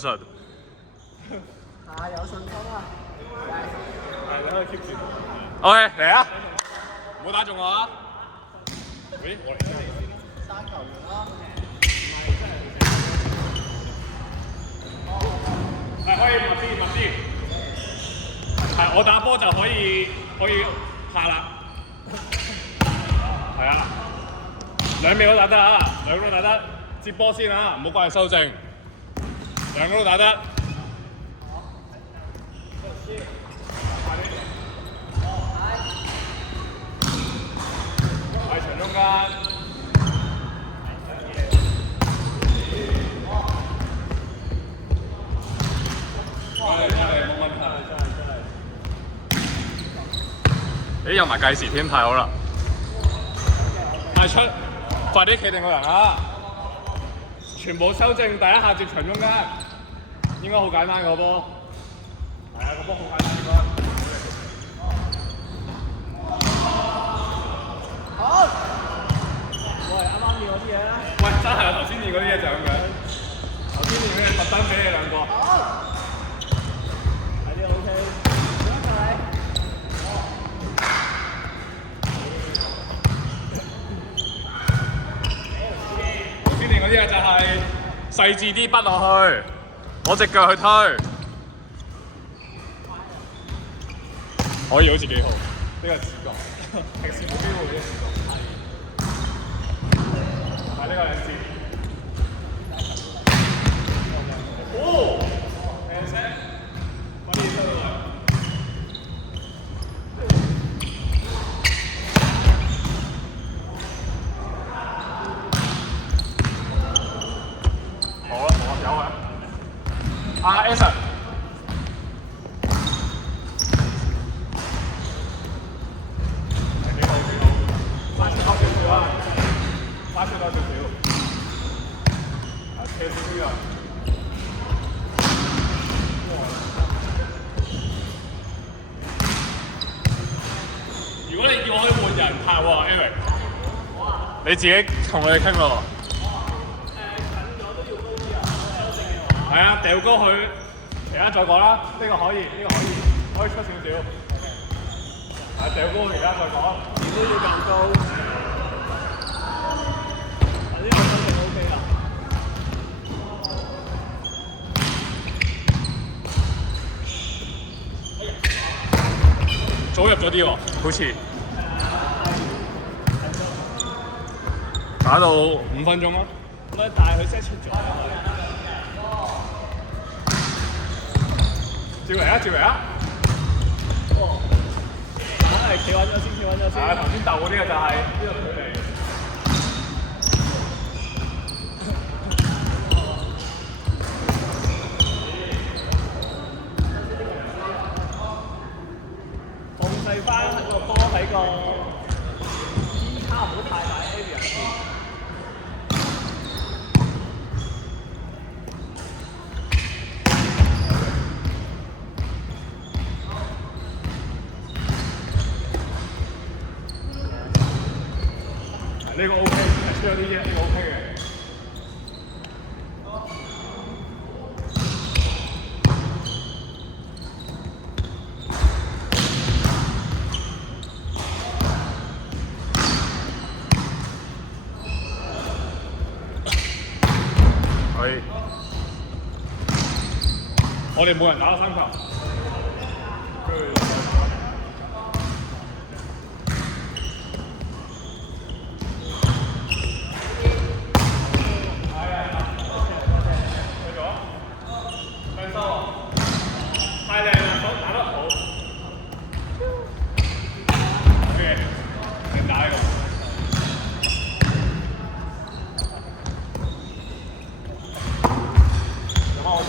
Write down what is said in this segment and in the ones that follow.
實。有信心啊！係你可以 keep 住。OK， 嚟啊！唔好打中我啊！喂，我嚟先啦。3球員啦。係可以慢啲，慢啲。係我打波就可以拍啦。係啊，2秒都打得啊，2個都打得。接波先啊，唔好怪修正。2個都打得。喺場中間。冇問題。咦，有埋計時添，太好啦！快出，快啲企定個人啊！全部修正，第一下接場中間，應該好簡單個波。係啊，個波好簡單應該。好。喂，啱啱練嗰啲嘢咧？喂，真係頭先練嗰啲嘢就係咁樣。頭先練嗰啲特登俾你2個。好。係啲 OK。點啊，你？頭先練嗰啲嘢就係細緻啲筆落去，攞隻腳去推。可以好似幾好，呢個視覺，平時冇機會嘅視覺。係呢個兩字。哦，靚聲，快啲收落嚟。好啦，有啊。阿 Eason。發出多少少，斜少少啊！如果你叫我去換人拍喎 ，Eric， 你自己同佢哋傾咯。係啊，掉高佢，而家再講啦，呢個可以，可以出少少。係掉高佢，而家再講。點都要咁高。呢個心情 OK 啦。早入咗啲喎，好似打到5分鐘咯。乜？但係佢 set 出咗。照嚟啊！照嚟啊！哦。係企穩咗先，企穩咗先。係頭先鬥嗰啲嘅就係呢個距離。控制翻個波喺個依卡唔好太大 area 先。呢個 OK，係出咗啲啫，呢個 OK 嘅。可以。我哋每人打咗3球。太靚啦，手打得好。OK， 你打呢個。咁我點？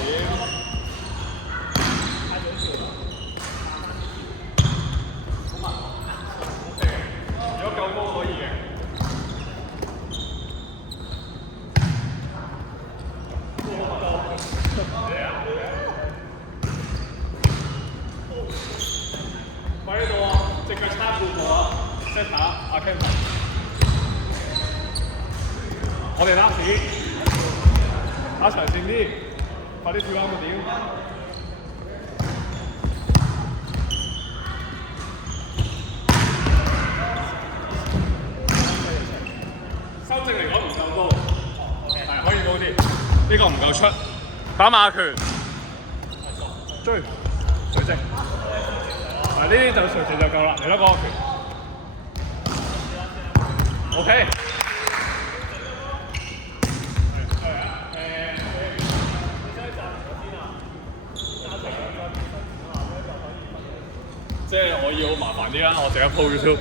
如果夠高可以嘅。快啲到啊！隻腳叉半步啊 ！set 打阿 Ken， 我哋拉屎，打長線啲。快啲跳啱個點。修正嚟講唔夠高，係可以高啲。呢個唔夠出，打馬拳，追垂直。嗱呢啲就垂直就夠啦，嚟啦嗰個拳。OK。即係我要麻煩啲啦，我成日 po YouTube。